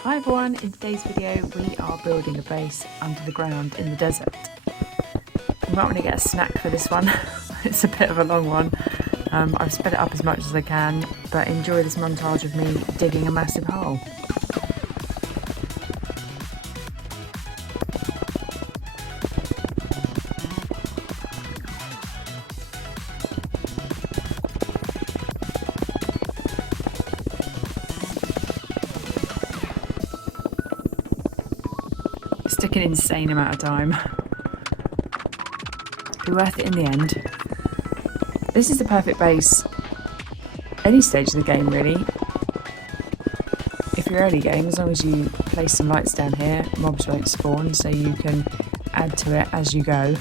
Hi everyone, in today's video we are building a base under the ground in the desert. You might want to get a snack for this one. It's a bit of a long one. I've sped it up as much as I can, but enjoy this montage of me digging a massive hole. It took an insane amount of time. Be worth it in the end. This is the perfect base any stage of the game really. If you're early game, as long as you place some lights down here, mobs won't spawn, so you can add to it as you go.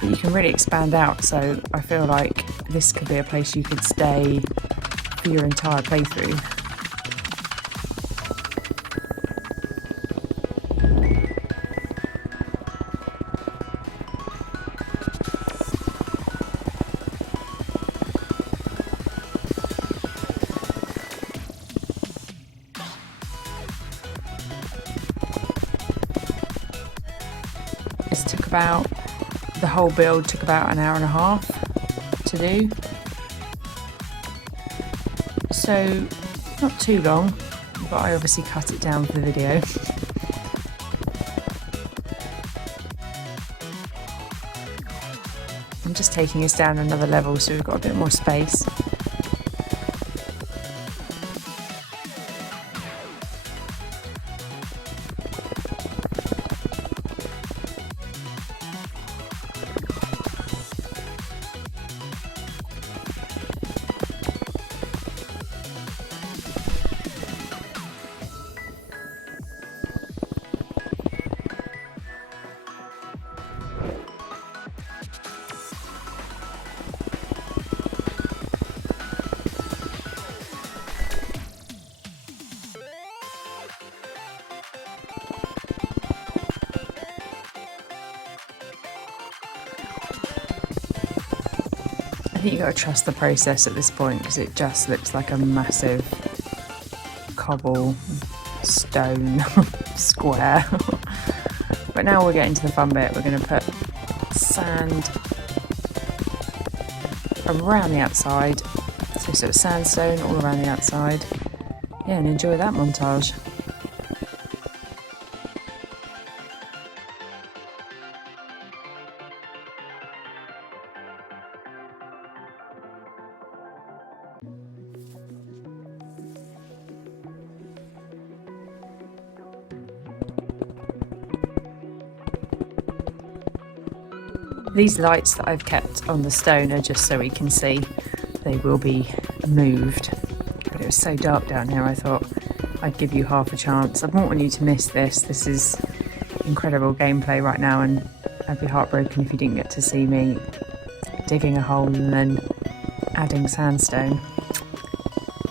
But you can really expand out, so I feel like this could be a place you could stay for your entire playthrough. This took about, the whole build took about an hour and a half to do. So, not too long, but I obviously cut it down for the video. I'm just taking us down another level so we've got a bit more space. I think you've got to trust the process at this point because it just looks like a massive cobble stone square. But now we're getting to the fun bit. We're going to put sand around the outside, so sort of sandstone all around the outside. Yeah, and enjoy that montage. These lights that I've kept on the stone are just so we can see. They will be moved. But it was so dark down here, I thought I'd give you half a chance. I wouldn't want you to miss this. This is incredible gameplay right now, and I'd be heartbroken if you didn't get to see me digging a hole and then adding sandstone.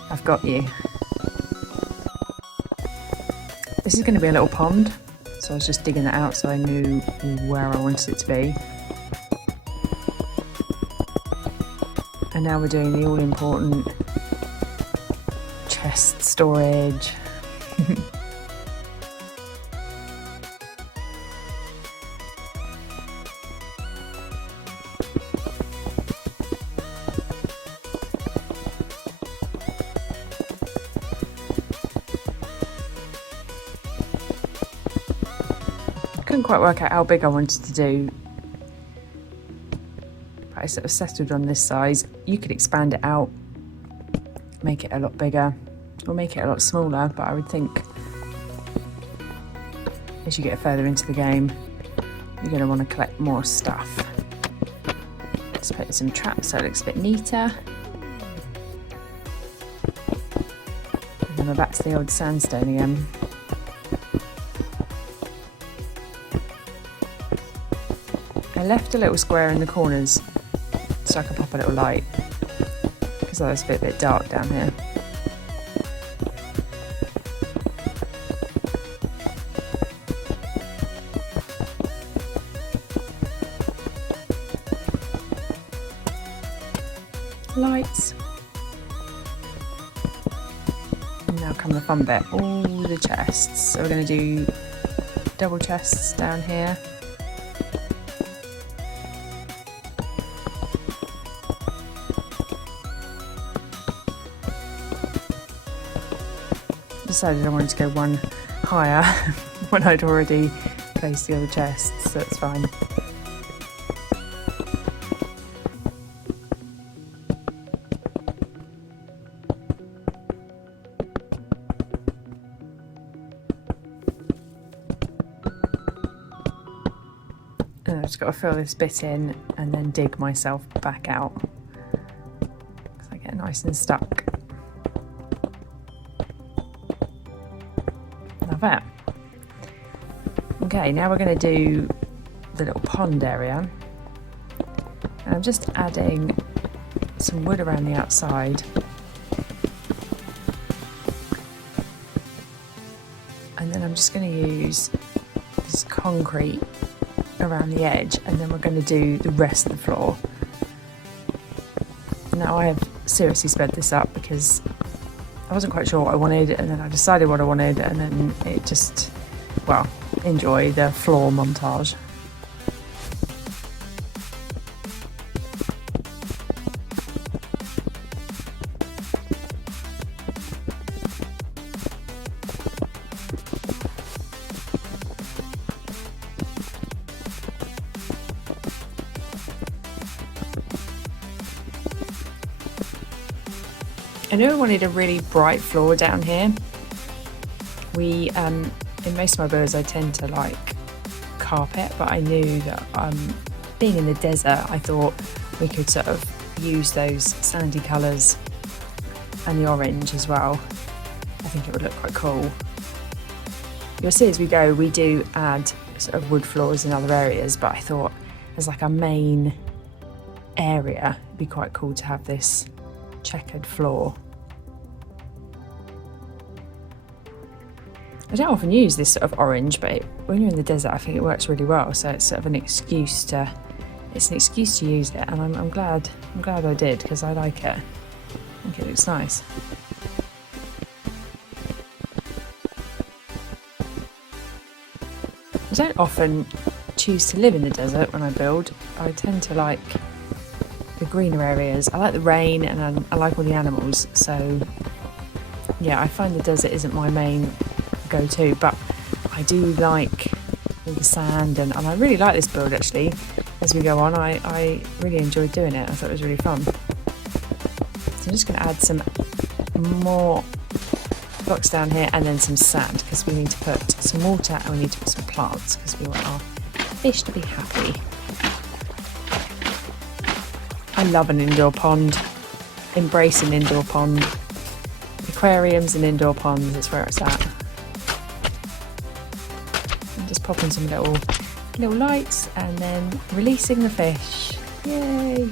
I've got you. This is going to be a little pond, so I was just digging that out so I knew where I wanted it to be. And now we're doing the all-important chest storage. Couldn't quite work out how big I wanted to do. I sort of settled on this size. You could expand it out, make it a lot bigger, or make it a lot smaller, but I would think as you get further into the game, you're going to want to collect more stuff. Let's put in some traps so it looks a bit neater. And then we're back to the old sandstone again. I left a little square in the corners so I could pop a little light, because otherwise it's a bit dark down here. Lights. And now come the fun bit, all the chests. So we're going to do double chests down here. Decided I wanted to go one higher when I'd already placed the other chests, so it's fine. And I've just got to fill this bit in and then dig myself back out because I get nice and stuck. Love it. Okay, now we're going to do the little pond area. And I'm just adding some wood around the outside. And then I'm just going to use this concrete around the edge, and then we're going to do the rest of the floor. Now I have seriously sped this up because I wasn't quite sure what I wanted, and then I decided what I wanted, and then it just, well, enjoy the floor montage. I knew I wanted a really bright floor down here. We, in most of my builds I tend to like carpet, but I knew that being in the desert, I thought we could sort of use those sandy colours and the orange as well. I think it would look quite cool. You'll see as we go, we do add sort of wood floors in other areas, but I thought as like a main area, it'd be quite cool to have this checkered floor. I don't often use this sort of orange, but when you're in the desert I think it works really well, so it's sort of an excuse to use it, and I'm glad I did, because I like it. I think it looks nice. I don't often choose to live in the desert when I build. I tend to like the greener areas. I like the rain, and I like all the animals, so yeah, I find the desert isn't my main go-to, but I do like all the sand, and I really like this build actually. As we go on, I really enjoyed doing it. I thought it was really fun. So I'm just going to add some more blocks down here and then some sand, because we need to put some water and we need to put some plants because we want our fish to be happy. I love an indoor pond. Embrace an indoor pond. Aquariums and indoor ponds, that's where it's at. I'm just popping some little lights and then releasing the fish. Yay!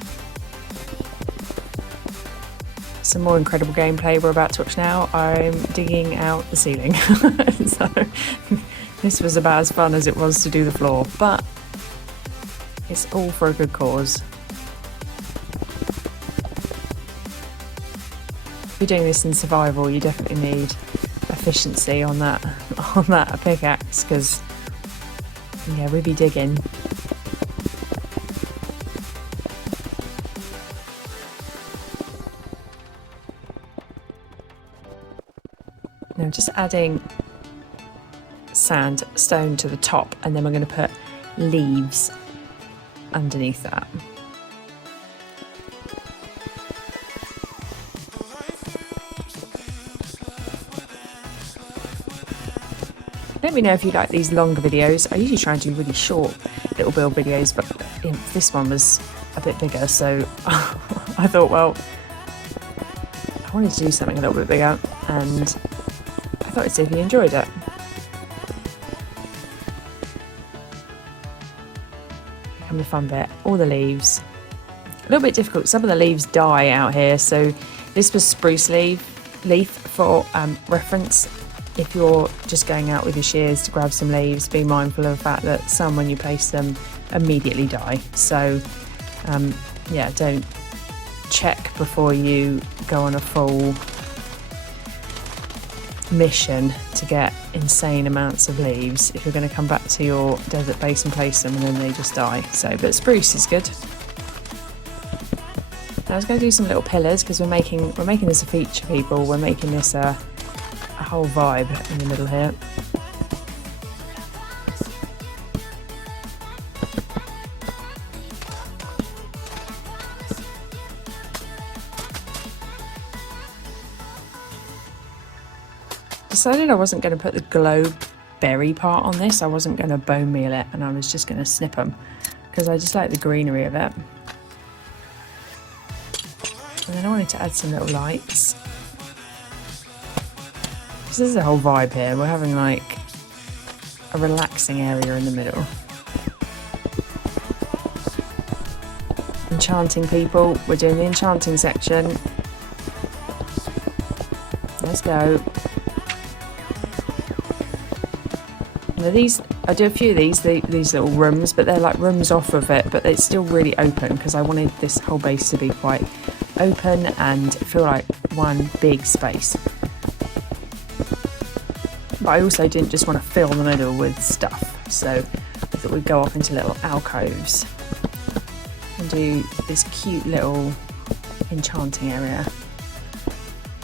Some more incredible gameplay we're about to watch now. I'm digging out the ceiling. So this was about as fun as it was to do the floor, but it's all for a good cause. If you're doing this in survival, you definitely need efficiency on that pickaxe, because yeah, we'd be digging. Now just adding stone to the top, and then we're going to put leaves underneath that. Let me know if you like these longer videos. I usually try and do really short little build videos, but this one was a bit bigger, so I thought, well, I wanted to do something a little bit bigger, and I thought I'd see if you enjoyed it. Here comes the fun bit, all the leaves. A little bit difficult, some of the leaves die out here, so this was spruce leaf for reference. If you're just going out with your shears to grab some leaves, be mindful of the fact that some, when you place them, immediately die. So yeah, don't check before you go on a full mission to get insane amounts of leaves if you're going to come back to your desert base and place them and then they just die. So, but spruce is good. Now I was going to do some little pillars because we're making this a feature, people. We're making this a whole vibe in the middle here. Decided I wasn't going to put the glow berry part on this. I wasn't going to bone meal it, and I was just going to snip them because I just like the greenery of it. And then I wanted to add some little lights. Because this is a whole vibe here. We're having like a relaxing area in the middle. Enchanting, people. We're doing the enchanting section. Let's go. Now these, I do a few of these little rooms, but they're like rooms off of it, but it's still really open because I wanted this whole base to be quite open and feel like one big space. But I also didn't just want to fill the middle with stuff, so I thought we'd go off into little alcoves and do this cute little enchanting area.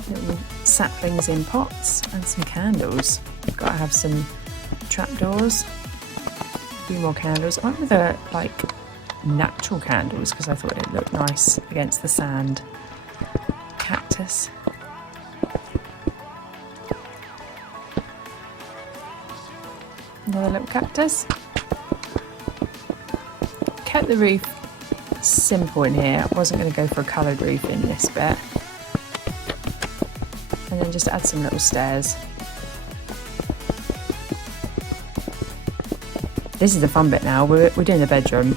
Little saplings in pots and some candles. Gotta have some trapdoors, a few more candles. I went with the like natural candles because I thought it looked nice against the sand. Cactus. Another little cactus. Kept the roof simple in here. I wasn't going to go for a coloured roof in this bit. And then just add some little stairs. This is the fun bit now. We're doing the bedroom.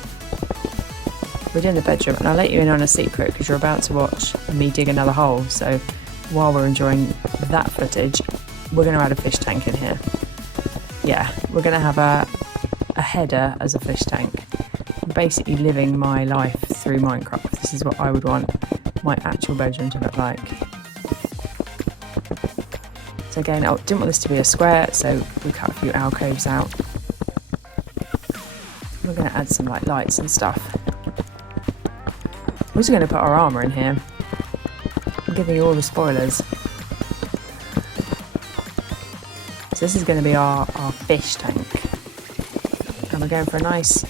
We're doing the bedroom, and I'll let you in on a secret because you're about to watch me dig another hole. So while we're enjoying that footage, we're going to add a fish tank in here. Yeah, we're going to have a header as a fish tank. I'm basically living my life through Minecraft. This is what I would want my actual bedroom to look like. So again, I didn't want this to be a square, so we cut a few alcoves out. We're going to add some like lights and stuff. We're also going to put our armour in here. I'm giving you all the spoilers. So this is going to be our fish tank. And we're going for a nice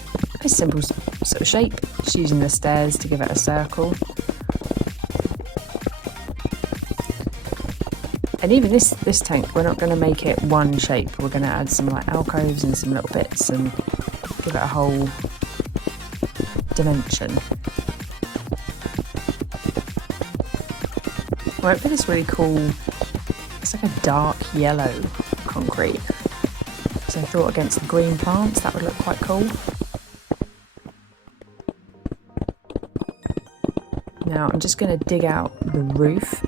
simple sort of shape. Just using the stairs to give it a circle. And even this tank, we're not going to make it one shape. We're going to add some like alcoves and some little bits and give it a whole dimension. I went for this really cool, it's like a dark yellow concrete. So I thought against the green plants that would look quite cool. Now I'm just going to dig out the roof.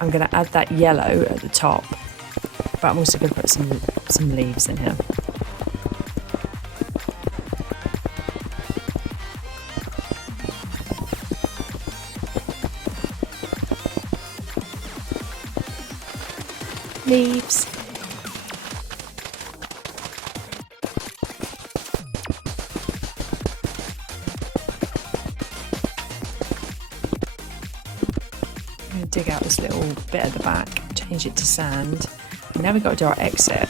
I'm going to add that yellow at the top, but I'm also going to put some leaves in here. Leaves. I'm going to dig out this little bit at the back, change it to sand. And now we've got to do our exit.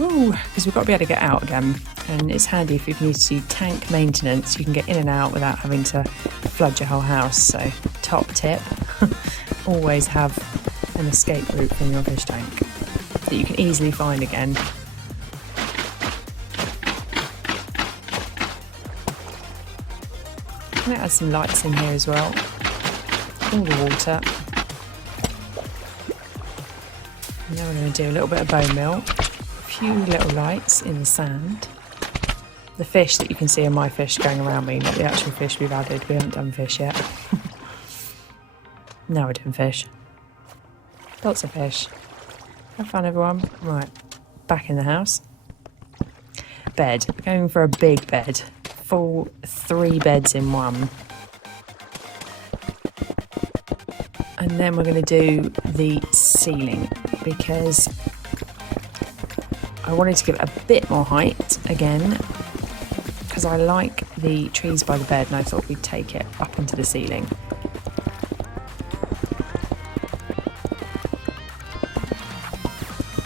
Ooh, because we've got to be able to get out again. And it's handy if you need to do tank maintenance, you can get in and out without having to flood your whole house. So top tip, always have an escape route from your fish tank that you can easily find again. I'm going to add some lights in here as well. All the water. And now we're going to do a little bit of bone meal. A few little lights in the sand. The fish that you can see are my fish going around me, not the actual fish we've added. We haven't done fish yet. Now we're doing fish. Lots of fish. Have fun, everyone. Right, back in the house. Bed. We're going for a big bed. Full 3 beds in one. then we're going to do the ceiling because I wanted to give it a bit more height again because I like the trees by the bed and I thought we'd take it up into the ceiling.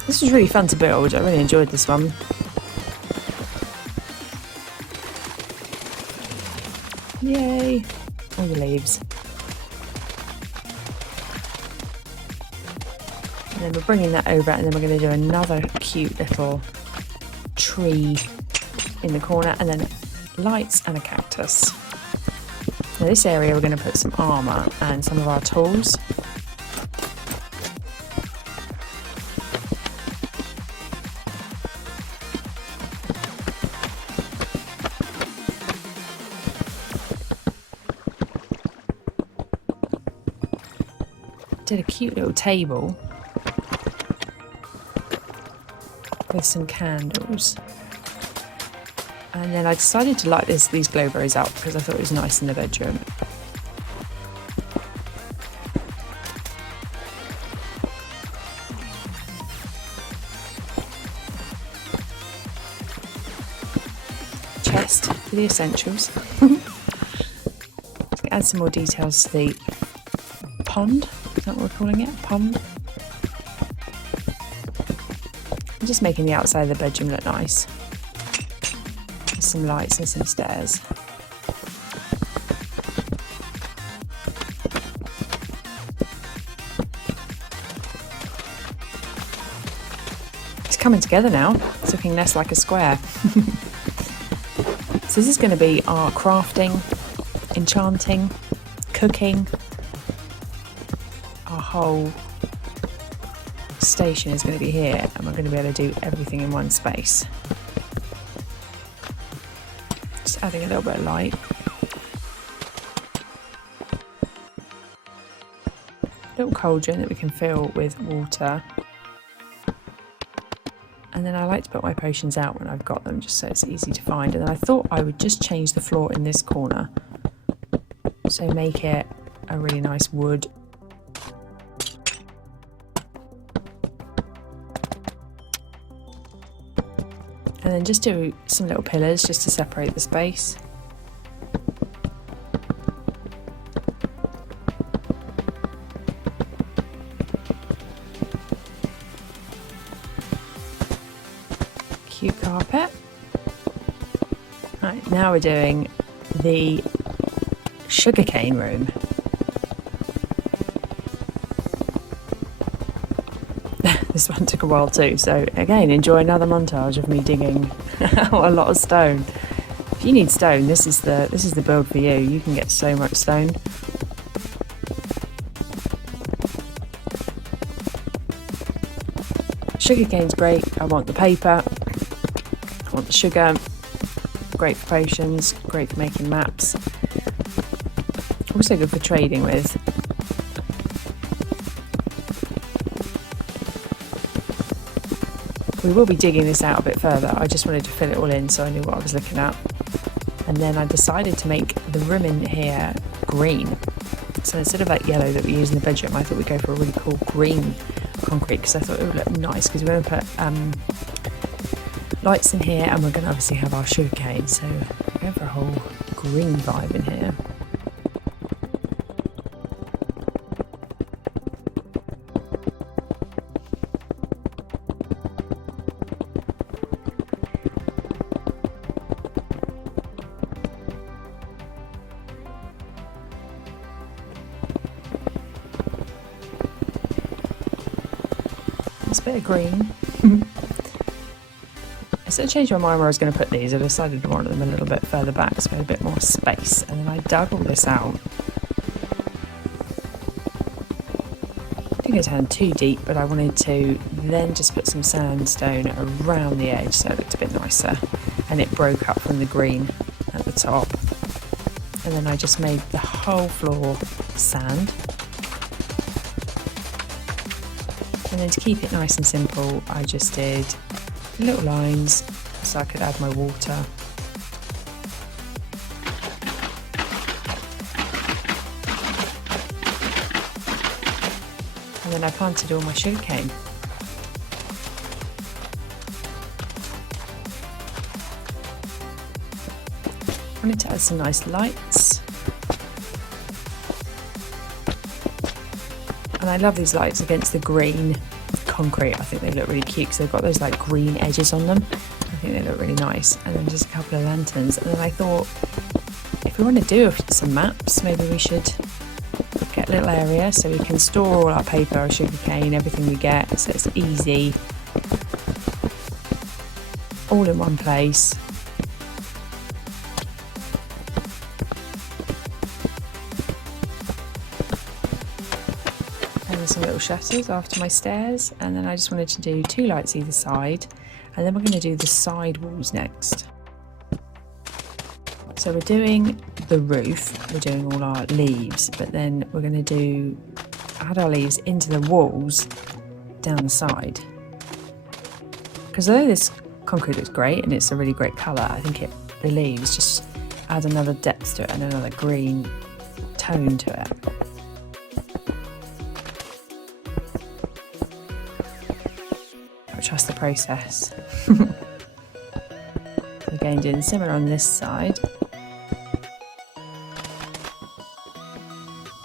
This was really fun to build. I really enjoyed this one. Yay! All the leaves. And then we're bringing that over and then we're going to do another cute little tree in the corner and then lights and a cactus. Now this area we're going to put some armour and some of our tools. Did a cute little table with some candles, and then I decided to light these glowberries out because I thought it was nice in the bedroom. Chest for the essentials. Add some more details to the pond. Is that what we're calling it? Pond? I'm just making the outside of the bedroom look nice. With some lights and some stairs. It's coming together now. It's looking less like a square. So this is going to be our crafting, enchanting, cooking. Our whole station is going to be here and we're going to be able to do everything in one space. Just adding a little bit of light. Little cauldron that we can fill with water. And then I like to put my potions out when I've got them just so it's easy to find. And then I thought I would just change the floor in this corner. So make it a really nice wood. And then just do some little pillars just to separate the space. Cute carpet. Right, now we're doing the sugarcane room. This one took a while too, so again, enjoy another montage of me digging a lot of stone. If you need stone, this is the build for you. You can get so much stone. Sugarcane's great. I want the paper. I want the sugar. Great for potions. Great for making maps. Also good for trading with. We will be digging this out a bit further. I just wanted to fill it all in so I knew what I was looking at. And then I decided to make the room in here green. So instead of that yellow that we use in the bedroom, I thought we'd go for a really cool green concrete because I thought it would look nice because we're going to put lights in here and we're going to obviously have our sugarcane. So we're going for a whole green vibe in here. Bit of green. I sort of changed my mind where I was going to put these. I decided I wanted them a little bit further back so we had a bit more space, and then I dug all this out. Didn't go down too deep, but I wanted to then just put some sandstone around the edge so it looked a bit nicer, and it broke up from the green at the top. And then I just made the whole floor sand. And then to keep it nice and simple, I just did little lines so I could add my water. And then I planted all my sugarcane. I wanted to add some nice lights. And I love these lights against the green concrete. I think they look really cute because they've got those like green edges on them. I think they look really nice. And then just a couple of lanterns. And then I thought, if we want to do some maps, maybe we should get a little area so we can store all our paper, our sugarcane, everything we get, so it's easy, all in one place. And there's some little shutters after my stairs, and then I just wanted to do 2 lights either side, and then we're going to do the side walls next. So we're doing the roof, we're doing all our leaves, but then we're going to add our leaves into the walls down the side. Because although this concrete looks great and it's a really great colour, I think the leaves just add another depth to it and another green tone to it. I'll trust the process. Again, doing similar on this side.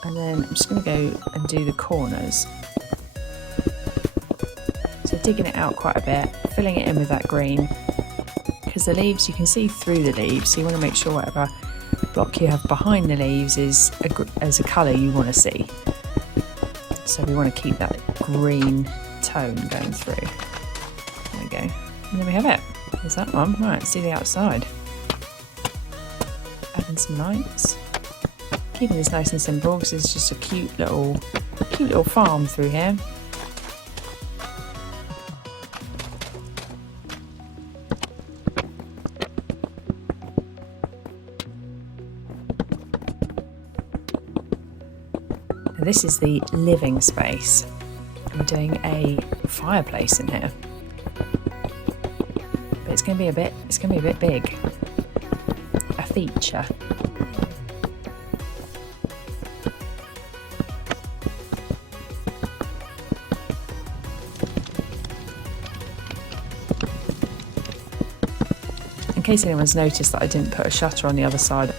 And then I'm just going to go and do the corners. So digging it out quite a bit, filling it in with that green, because the leaves, you can see through the leaves, so you want to make sure whatever block you have behind the leaves is a colour you want to see. So we want to keep that green tone going through. There we go. And there we have it. There's that one. Right, let's do the outside. Adding some lights. Keeping this nice and simple because it's just a cute little farm through here. Now this is the living space. We're doing a fireplace in here, but it's going to be a bit big. A feature. In case anyone's noticed that I didn't put a shutter on the other side,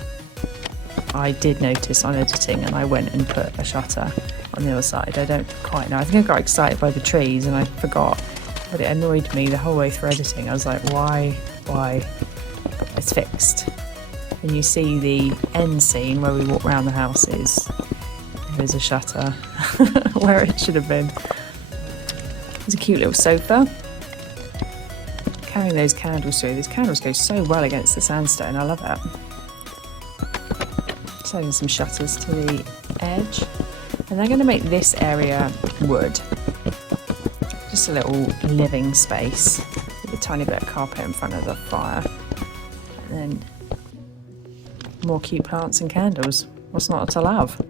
I did notice on editing and I went and put a shutter on the other side. I don't quite know. I think I got excited by the trees and I forgot, but it annoyed me the whole way through editing. I was like, why? It's fixed. And you see the end scene where we walk around the houses. There's a shutter where it should have been. There's a cute little sofa. Carrying those candles through. These candles go so well against the sandstone. I love it. Just adding some shutters to the edge. And they're going to make this area wood. Just a little living space with a tiny bit of carpet in front of the fire. And then more cute plants and candles. What's not to love?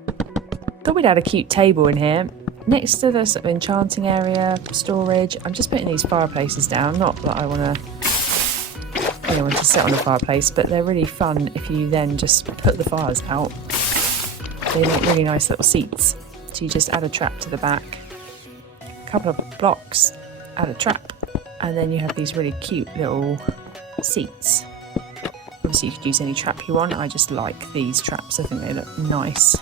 Thought we'd add a cute table in here. Next to the sort of enchanting area, storage, I'm just putting these fireplaces down. Not that I want to sit on a fireplace, but they're really fun if you then just put the fires out. They make really nice little seats. So you just add a trap to the back, a couple of blocks, add a trap, and then you have these really cute little seats. Obviously you could use any trap you want. I just like these traps. I think they look nice.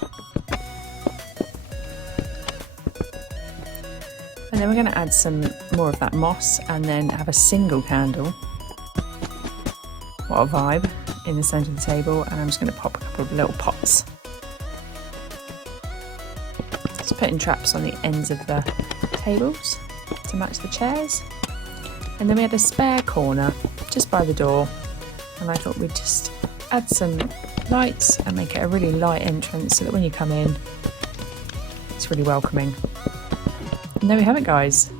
And then we're going to add some more of that moss and then have a single candle. What a vibe, in the centre of the table. And I'm just going to pop a couple of little pots. Just putting traps on the ends of the tables to match the chairs. And then we had a spare corner just by the door. And I thought we'd just add some lights and make it a really light entrance so that when you come in, it's really welcoming. And there we have it, guys.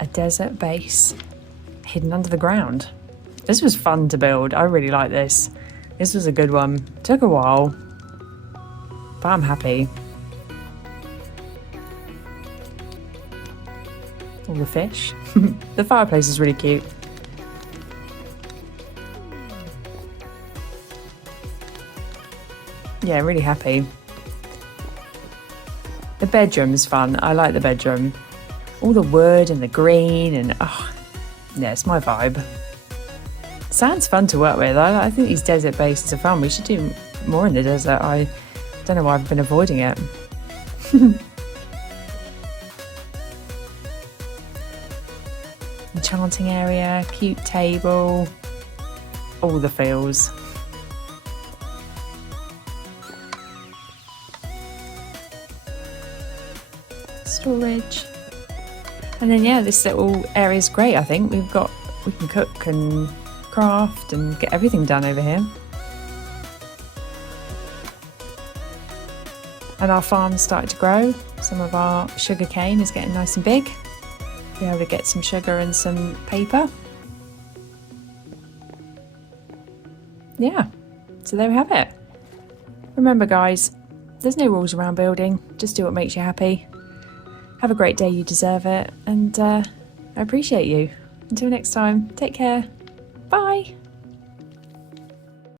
A desert base hidden under the ground. This was fun to build. I really like this. This was a good one. Took a while, but I'm happy. All the fish. The fireplace is really cute. Yeah, really happy. The bedroom's fun. I like the bedroom. All the wood and the green and yeah, it's my vibe. Sand's fun to work with. I think these desert bases are fun. We should do more in the desert. I don't know why I've been avoiding it. Enchanting area, cute table, all the feels. Storage. And then yeah, this little area is great. I think we can cook and craft and get everything done over here. And our farm's started to grow. Some of our sugar cane is getting nice and big. Be able to get some sugar and some paper. Yeah, so there we have it. Remember guys, there's no rules around building. Just do what makes you happy. Have a great day, you deserve it. And I appreciate you. Until next time, take care. Bye.